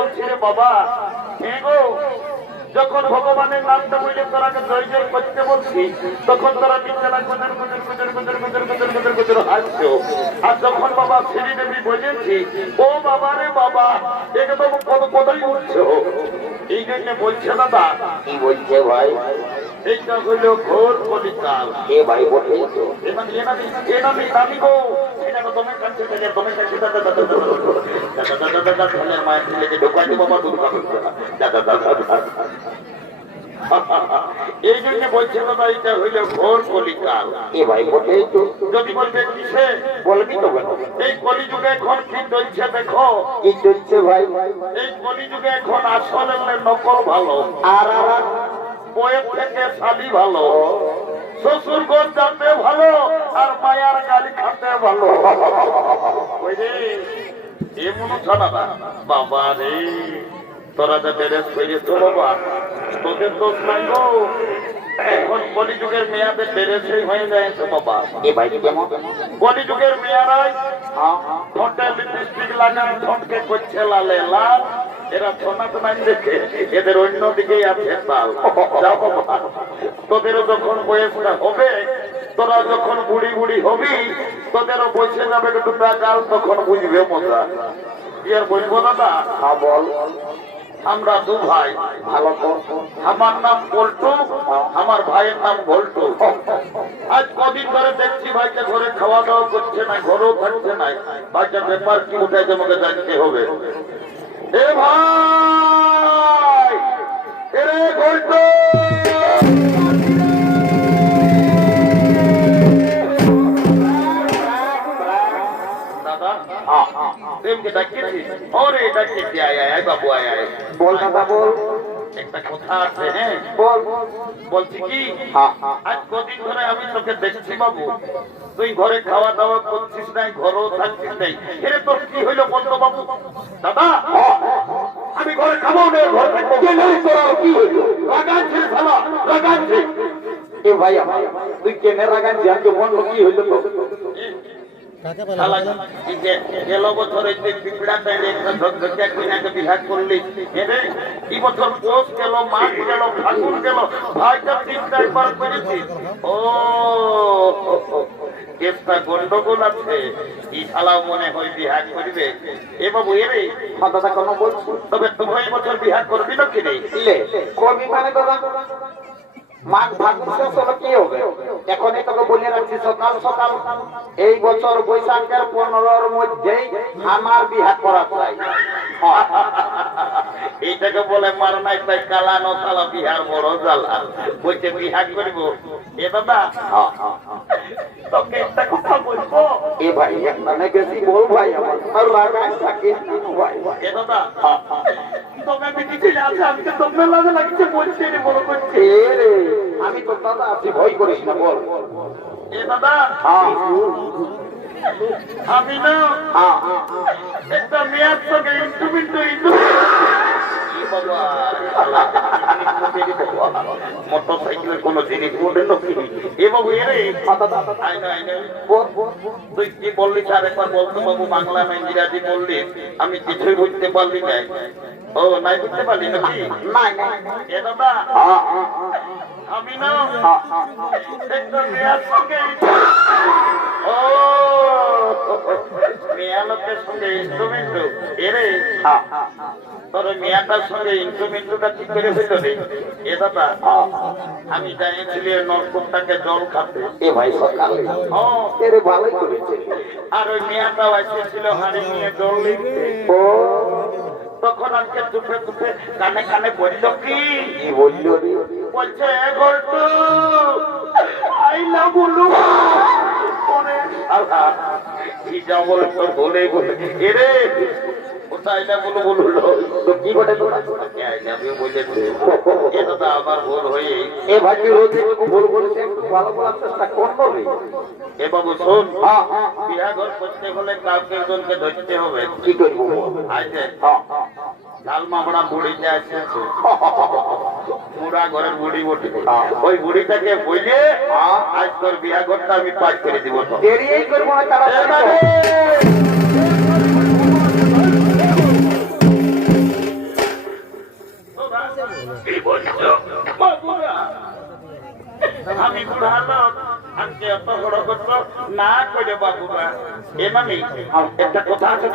বলছি রে বাবা হ্যাঁ গো যখন ভগবানের নামটা বলে তোরাকে জয় জয় করতে বলছি তখন তোরা বিছানা গুজর গুজর গুজর গুজর গুজর গুজর গুজর গুজর হাসছো। আর যখন বাবা শ্রী দেবী বলেছি ও বাবা রে বাবা একদম কত কতই উঠছো? এই জন্য বলছে দাদা কি বলছে ভাই? এইটা হইল ঘোর কলিকাল। কে ভাই তো এবার এনামি এনামি দামি গো। এটা কাছে থেকে তুমি কাছে দাদা দাদা দাদা দাদা দাদা দাদা মায়ের ছেলেকে ঢোকাইতে বাবা দুর্গা দাদা দাদা দাদা এই জন্য বলছে এটা হইল ঘোর কলিকাল কে ভাই তো যদি বলবে কিসে বলবি তো এই কলিযুগে এখন কি চলছে দেখো কি চলছে ভাই এই কলিযুগে এখন আসলে নকল ভালো আর আর বইয়ের থেকে শালি ভালো শ্বশুর ঘর জানতে ভালো আর মায়ার গালি খাতে ভালো। এমন ছাড়া বাবা রে তোরা করে তো বাবা তোদের দোষ নাই গো। এখন কলিযুগের মেয়াদের বেড়েছে হয়ে যায় তো বাবা। এ ভাই কেমন? কলিযুগের মেয়ারাই হ্যাঁ ঠোঁটে লিপস্টিক লাগান ঠোঁটকে করছে লালে লাল। এরা সোনাত এদের আছে তোদেরও যখন বয়সটা হবে তোরা যখন বুড়ি বুড়ি হবি তোদেরও বসে যাবে দুটা তখন বুঝবে মজা। বলব দাদা? হ্যাঁ বল। আমরা দু ভাই। ভালো আমার নাম পল্টু আমার ভাইয়ের নাম ভল্টু আজ কদিন ধরে দেখছি ভাইকে ঘরে খাওয়া দাওয়া করছে না ঘরেও থাকছে না। ভাইটা ব্যাপার কি উঠে তোমাকে জানতে হবে। এ ভাই এরে ঘন্ট বল দাদা বল। একটা কথা আছে হ্যাঁ? বল। বলছি কি? হ্যাঁ, হ্যাঁ। আজ আমি তোকে দেখছি বাবু। তুই ঘরে খাওয়া দাওয়া করছিস নাই ঘরেও থাকছিস নাই। এরে তোর কি হইল বলতো বাবু দাদা আমি ঘরে খাব না ঘরে থাকব। নেই তোরা কি হইল? লাগাচ্ছে শালা লাগাচ্ছে এ ভাই আমার তুই কেনে মন কি হইল তো গেল বছরে যে পিঁপড়া তাইলে একটা কিনাকে বিহার করলি। এরে এই বছর পোষ গেল মাঘ গেল ফাগুন গেল ভাইটা তিনটা একবার করেছি। ও। কেসটা গন্ডগোল আছে এই মনে হয় করবে। এ বাবু এরে হ্যাঁ দাদা কোনো বলছো? তবে বছর বিহার করবি না কি কবি মানে দাদা মাঘ শেষ কি হবে? এখন তোকে বলে রাখছি সকাল সকাল। এই বছর বৈশাখের পনেরোর মধ্যেই আমার বিহার করা চাই। এইটাকে বলে মার নাই তাই কালা নতালা বিহার বড় জ্বালা। বলছে বিহার করিব। এ দাদা হ্যাঁ। তোকে একটা কথা বলব এ ভাই মানে বেশি বল ভাই আমার? আর লাগাই থাকে ভাই ভাই। এ দাদা তোকে আছে আমি তো তোমরা লাগে লাগছে বলছি রে বড় করছে। এ রে? আমি তো দাদা আছি ভয় করিস না বল। এ দাদা হ্যাঁ আমি না হ্যাঁ একটা মেয়ার তোকে ইনস্ট্রুমেন্ট মোটর সাইকেলের কোন জিনিস বলে নাকি এ বাবু এরে তুই কি বললি একবার বলতো বাবু বাংলা না ইংরাজি বললি? আমি কিছুই বুঝতে পারলি না। ও নাই বুঝতে পারলি নাকি? এ দাদা আমি না। একটা মেয়ের সঙ্গে ও মেয়ালোকের সঙ্গে ইনস্ট্রুমেন্ট এরে তোর মেয়াটার সঙ্গে ইনস্ট্রুমেন্টটা ঠিক করে হইল রে। এ দাদা হ্যাঁ, হ্যাঁ। আমি জানিয়েছিলি নলকূপটাকে জল খাতে এ ভাই সকালে। ও এরে ভালোই করেছে। আর ওই মেয়াটাও এসেছিল হাড়ি নিয়ে জল লিখতে ও। তখন আজকে চুপে চুপে কানে কানে বলল কি? বলল বলছে গল্টু আই লাভ বলু কি যা বলে বলে বলে। এরে কোথায় না বলো বলল কি ঘটে তোরা আই লাভ ইউ বলেছে এটা তো আমার ভুল হয়ে এ ভাই কি ভুল বলেছে একটু ভালো বলার চেষ্টা করব এ বাবু শোন। হ্যাঁ, হ্যাঁ, বিয়া ঘর করতে হলে কাউকে একজনকে ধরতে হবে। কি করব আইছে। মামড়া বুড়িতে আছে পুরা ঘরের বুড়ি বটে। ওই বুড়িটাকে বইলে। আজ তোর বিয়া ঘরটা আমি পাঁচ করে দিব তো। দেরিই করব না তারা আমি বুড়া আমি এত বড় কথা না করে বাবুরা। এ মামি একটা কথা আছে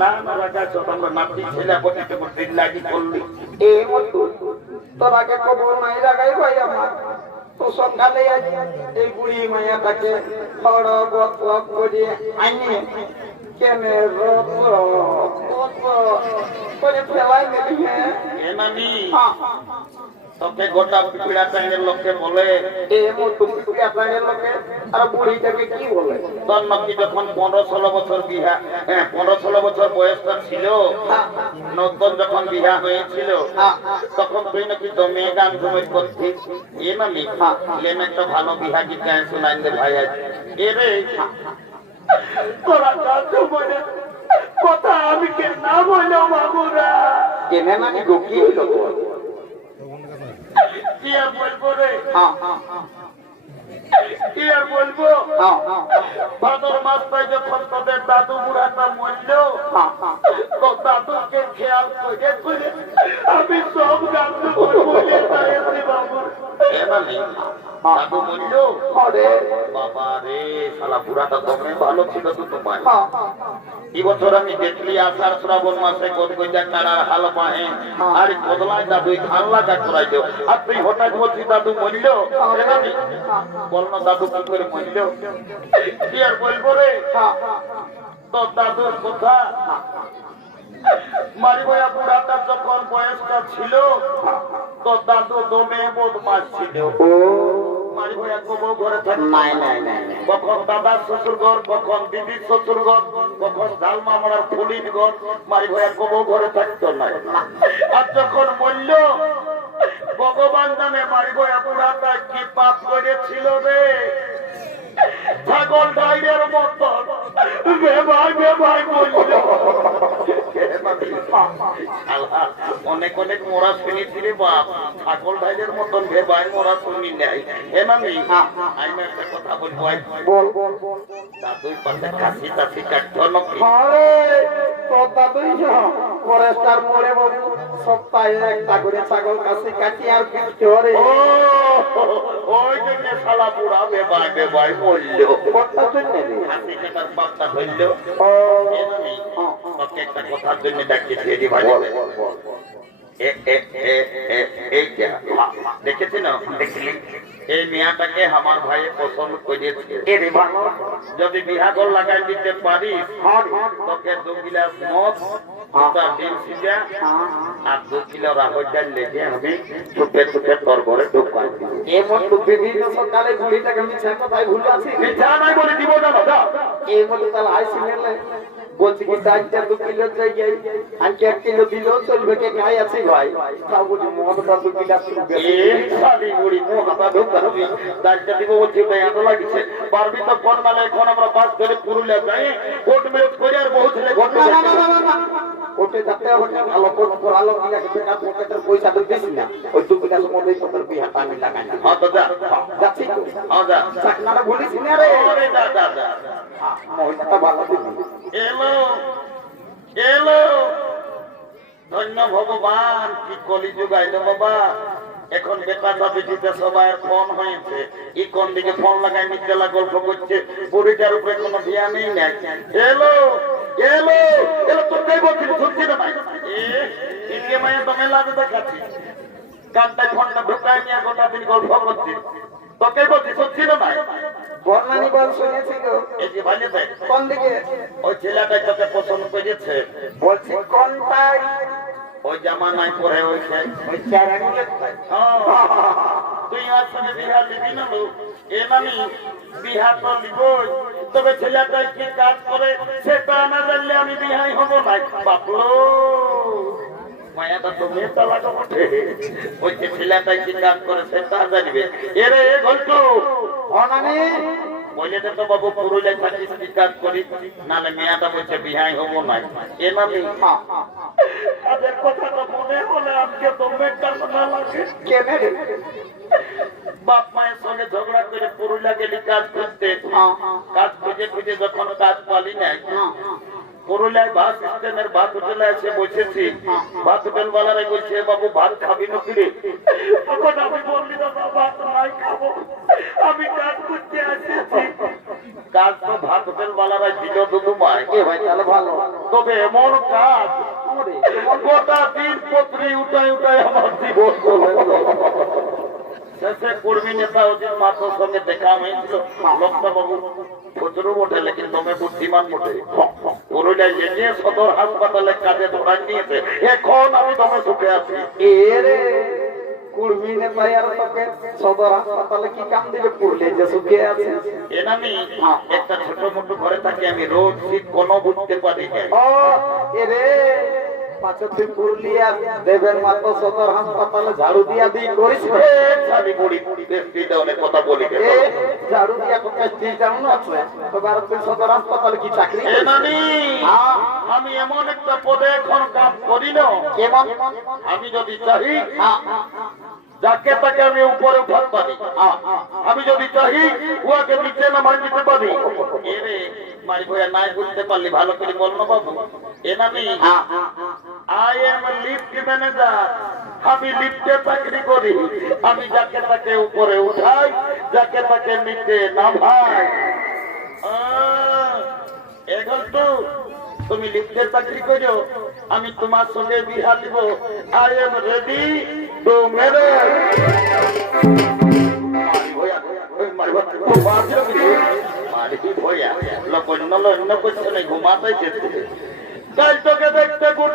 না না রাজা আমরা নাতি ছেলে বটিতে করতে লাগি করলি এ মতো তোর আগে খবর নাই লাগাই ভাই আমার তো সকালে এই বুড়ি মাইয়াটাকে বড় বক বক করে আনিয়ে কেনে রত রত করে ফেলাই নিলি হ্যাঁ মামি হ্যাঁ। তোকে গোটা পিপিড়া টাইমের লোককে বলে এ মতো পিটুকে লোকে? আর বুড়িটাকে কি বলে? তোর নাকি যখন পনেরো ষোলো বছর বিহা হ্যাঁ পনেরো ষোলো বছর বয়সটা ছিল নতুন যখন বিহা হয়েছিল। তখন তুই নাকি তো মেয়ে গান ঘুমিয়ে করছিস এ মামি। লেমে তো ভালো বিহা গীত গায়ে শোনাই দে ভাই আজ। এ রে তোরা কাছে বলে কথা আমি কে না বলল বাবুরা কেনে নাকি গো কি তোর কি আর বলব রে? হ্যাঁ হ্যাঁ কি আর বলব? হ্যাঁ হ্যাঁ ভাদর মাসটায় যখন তোদের দাদু বুড়াটা মরল হ্যাঁ হ্যাঁ। তো দাদুকে খেয়াল করে করে আমি সব গান বলে তাইছি বাবু দাদু মরল? বাবা রে শালা বুড়াটা তোমরা ভালো ছিল তো তোমার হ্যাঁ এই বছর আমি দেখলি আষাঢ় শ্রাবণ মাসে গদগজা কাড়ার হাল পাহে আর কদলায় দাদু ধান লাগা করাই দেও। আর তুই হঠাৎ বলছি দাদু মরল? বল না দাদু কি করে মরল? কি আর বলব রে? হ্যাঁ। তোর দাদুর কথা? মারি ভাইয়া বুড়াটা যখন বয়সটা ছিল তোর দাদু দমে বদমাস ছিল ও। ঘরে ঘর ঘর ঘর ঘরে আর যখন মূল্য ভগবান নামে মারি ভাইয়া বুড়াটা কি পাপ করেছিল রে? ছাগল ডাইরের মতন বেবাই বেবাই মূল্য অনেক অনেক মোরা শুনি দিলে বাপ ছাগল ভাইদের মতন ভে ভাই মোরা শুনি নাই। হে মামি আমি একটা কথা বলব দাদুর পাশে কাশি টাশি কাটতো নাকি ফরেস্টার বাবু সপ্তাহে একটা করে ছাগল কাছে কাটি আর বিক্রি করে ওই জন্য শালা বুড়া বেবাই বেবাই মরল। কতটা জন্য রে? হাসি কাটার পাপটা ধরল ও হে মামি তোকে একটা কথার জন্য ডাকিয়েছি এদি ভাই বল বল বল। এ এ এ এ এই যা দেখেছি না? দেখলি? এই মেয়াটাকে আমার ভাই পছন্দ করেছে। যদি বিহাগর লাগাই দিতে পারিস হ্যাঁ। তোকে দু গিলাস মদ দুটা ডিম সিজা আর দু কিলো ডাল লেগে আমি চুপে চুপে তোর ঘরে ঢুকাই দিব। এই বিভিন্ন সকালে গুলিটাকে মিছে কথাই ভুল আছে। মিথ্যা নাই বলে দিব না দাদা এই তাহলে আইসি মেলে বলছি কি চারটা দু কিলো জায়গায় কি এক কিলো দিলেও চলবে কে গায়ে আছে ভাই? তাও বলি মদটা দু কিলো এই শালি বুড়ি মোহাতা ঢোকাবি চারটা দিব বলছি ভাই এত লাগিছে। পারবি তো কোন মেলায় এখন আমরা বাস ধরে পুরুলিয়া যাই? কোর্ট মেরেজ করে আর বহু ছেলে ঘটনা না, না, না, না, না, না। ওটে যাতে ওটে ভালো করে পড়ালো কি লাগে পকেটের পয়সা তো দিস না। ওই দু কিলো মধ্যেই তোর বিহাটা আমি লাগাই না। হ্যাঁ তো যাচ্ছি তো? হ্যাঁ যা চাকনাটা ভুলিস না রে আরে। যা যা যা মহিলাটা ভালো দিবি এলো এলো। ধন্য ভগবান কি কলিযুগ আইলো বাবা। এখন বেটা বাবিজিতে সবাই ফোন হয়েছে। ই কোন দিকে ফোন লাগাই নিচেলা গল্প করছে? বুড়িটার উপরে কোনো ধ্যানই নাই। এলো। এলো এলো তোকে বলছিল? শুনছি না ভাই। এ ইকে মায়া দমে লাগে দেখাচ্ছি। কানটায় ফোনটা ঢুকাই নিয়ে গোটা দিন গল্প করছি। তোকে বলছি শুনছি না ভাই। বর্ণানি বল শুনেছি গো। এই যে ভাই কোন দিকে? ওই ছেলেটা তোকে পছন্দ করেছে। বলছি কোনটাই ওই জামানায় পরে ওইছে ওই চার আঙুলের তুই আর সঙ্গে বিহার দিবি না এ নামি বিহার তো লিবই তবে ছেলেটা কি কাজ করে? সেটা না জানলে আমি বিহাই হব না বাপলো মায়াটা তো মেয়েটা লাগা বটে। ওই যে ছেলেটা কি কাজ করে সেটা জানবে। এরে এ ঘন্টু। বর্ণানি বলে তো বাবু পুরুলিয়া থাকিস কি কাজ করি? নালে মেয়াটা বলছে বিহাই হব না এ নামি তাদের কথাটা মনে হলে আজকে তো মেয়েটা না লাগে। কেনে রে? বাপ মায়ের সঙ্গে ঝগড়া করে পুরুলিয়া গেলি কাজ করতে হ্যাঁ, কাজ খুঁজে খুঁজে যখন কাজ পালি নাই হ্যাঁ, ভাত স্টেশনের ভাত হোটেলে এসে বসেছি। ভাত হোটেল বালারে বলছে বাবু ভাত খাবি না কিরে তখন আমি বললি দাদা ভাত নাই খাব। আমি কাজ করতে এসেছি কাজ তো ভাত হোটেল বালারা দিল দুদু মায়। এ ভাই তাহলে ভালো। তবে এমন কাজ গোটা দিন পত্রি উঠাই উঠাই আমার জীবন। শেষে কর্মী নেতা ওদের মাথার সঙ্গে দেখা হয়েছিল। লোকটা বাবু খুচরো বটে লেকিন তুমি বুদ্ধিমান বটে। পুরুলিয়ায় যে যে সদর হাসপাতালে কাজে ধরা নিয়েছে এখন আমি দমে সুখে আছি। এ রে কুড়মি আর তোকে সদর হাসপাতালে কি কাম দিবে? পুরলে যে সুখে আছে। এনামি একটা ছোট মোটো ঘরে থাকি আমি রোজ শীত কোনো বুঝতে পারি না ও এ রে পাঁচে তুই পুরুলিয়া দেবের মাত্র সদর হাসপাতালে ঝাড়ু দিয়া করিস বুড়ি অনেক কথা বলি। ঝাড়ু দিয়া কোথায় দিয়ে যাও না আছে তবে আর তুই সদর হাসপাতালে কি চাকরি নানি আমি এমন একটা পদে এখন কাজ করি না কেমন আমি যদি চাই যাকে তাকে আমি উপরে উঠাতে পারি। আমি যদি চাই উহাকে নিচে না নামাই দিতে পারি এরে মারি ভয়া নাই বুঝতে পারলি ভালো করে বল না বাবু এ নামি হ্যাঁ। আই এম লিফট আমি লিফটে চাকরি করি। আমি যাকে তাকে উপরে উঠাই, যাকে তাকে নামাই। এখন তো তুমি লিফটের চাকরি করো আমি তোমার সঙ্গে বিহার দিব। I am ready to marriage কাল তোকে দেখতে কুটুম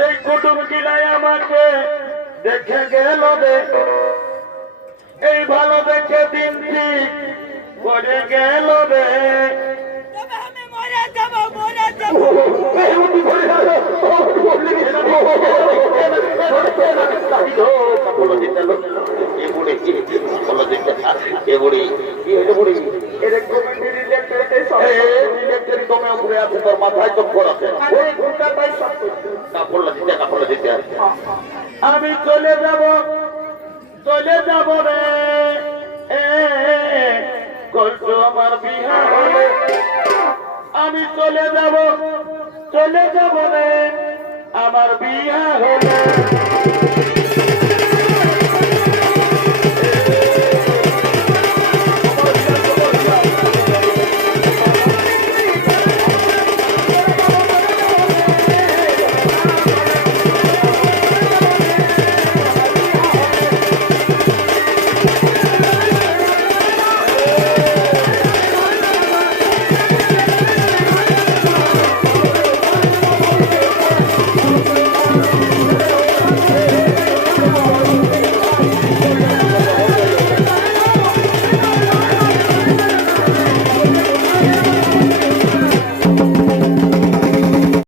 এই কুটুম গিলাই আমাকে দেখে গেল এই ভালো দেখে দিন ঠিক করে গেল রে মাথায় চক্কর আছে ওই ঘুমটাটাই সব কাপড় আমি চলে যাব চলে যাব রে। আমার বিহা হলে। আমি চলে যাব চলে যাব রে। আমার বিয়া হলে।